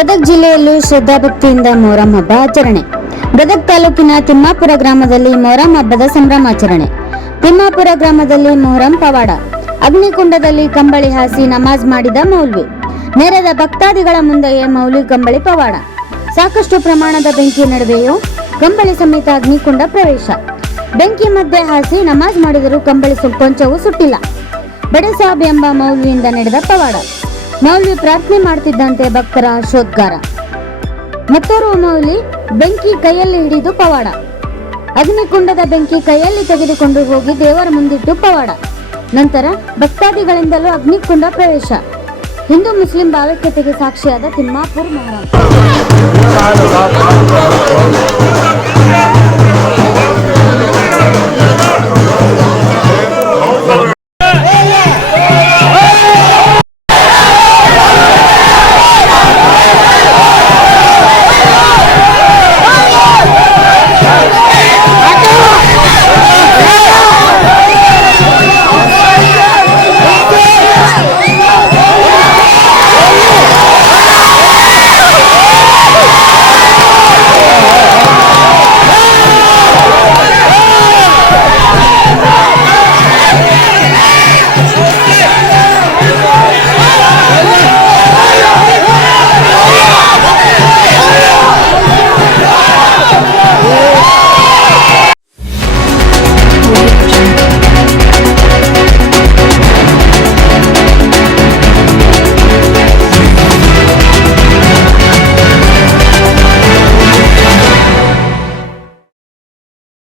ಗದಗ ಜಿಲ್ಲೆಯಲ್ಲೂ ಶ್ರದ್ಧಾಭಕ್ತಿಯಿಂದ ಮೊಹರಂ ಹಬ್ಬ ಆಚರಣೆ. ಗದಗ ತಾಲೂಕಿನ ತಿಮ್ಮಾಪುರ ಗ್ರಾಮದಲ್ಲಿ ಮೊಹರಂ ಹಬ್ಬದ ಸಂಭ್ರಮಾಚರಣೆ. ತಿಮ್ಮಾಪುರ ಗ್ರಾಮದಲ್ಲಿ ಮೊಹರಂ ಪವಾಡ. ಅಗ್ನಿಕುಂಡದಲ್ಲಿ ಕಂಬಳಿ ಹಾಸಿ ನಮಾಜ್ ಮಾಡಿದ ಮೌಲ್ವಿ. ನೆರೆದ ಭಕ್ತಾದಿಗಳ ಮುಂದೆಯೇ ಮೌಲ್ವಿ ಕಂಬಳಿ ಪವಾಡ. ಸಾಕಷ್ಟು ಪ್ರಮಾಣದ ಬೆಂಕಿ ನಡುವೆಯೂ ಕಂಬಳಿ ಸಮೇತ ಅಗ್ನಿಕುಂಡ ಪ್ರವೇಶ. ಬೆಂಕಿ ಮಧ್ಯೆ ಹಾಸಿ ನಮಾಜ್ ಮಾಡಿದರೂ ಕಂಬಳಿ ಕೊಂಚವೂ ಸುಟ್ಟಿಲ್ಲ. ಬಡೆ ಸಾಬ್ ಎಂಬ ಮೌಲ್ವಿಯಿಂದ ನಡೆದ ಪವಾಡ. ಮೌಲ್ವಿ ಪ್ರಾರ್ಥನೆ ಮಾಡುತ್ತಿದ್ದಂತೆ ಭಕ್ತರ ಹರ್ಷೋದ್ಗಾರ. ಮತ್ತೋರ್ವ ಮೌಲ್ವಿ ಬೆಂಕಿ ಕೈಯಲ್ಲಿ ಹಿಡಿದು ಪವಾಡ. ಅಗ್ನಿಕುಂಡದ ಬೆಂಕಿ ಕೈಯಲ್ಲಿ ತೆಗೆದುಕೊಂಡು ಹೋಗಿ ದೇವರ ಮುಂದಿಟ್ಟು ಪವಾಡ. ನಂತರ ಭಕ್ತಾದಿಗಳಿಂದಲೂ ಅಗ್ನಿಕುಂಡ ಪ್ರವೇಶ. ಹಿಂದೂ ಮುಸ್ಲಿಂ ಭಾವೈಕ್ಯತೆಗೆ ಸಾಕ್ಷಿಯಾದ ತಿಮ್ಮಾಪುರ ಮೊಹರಂ.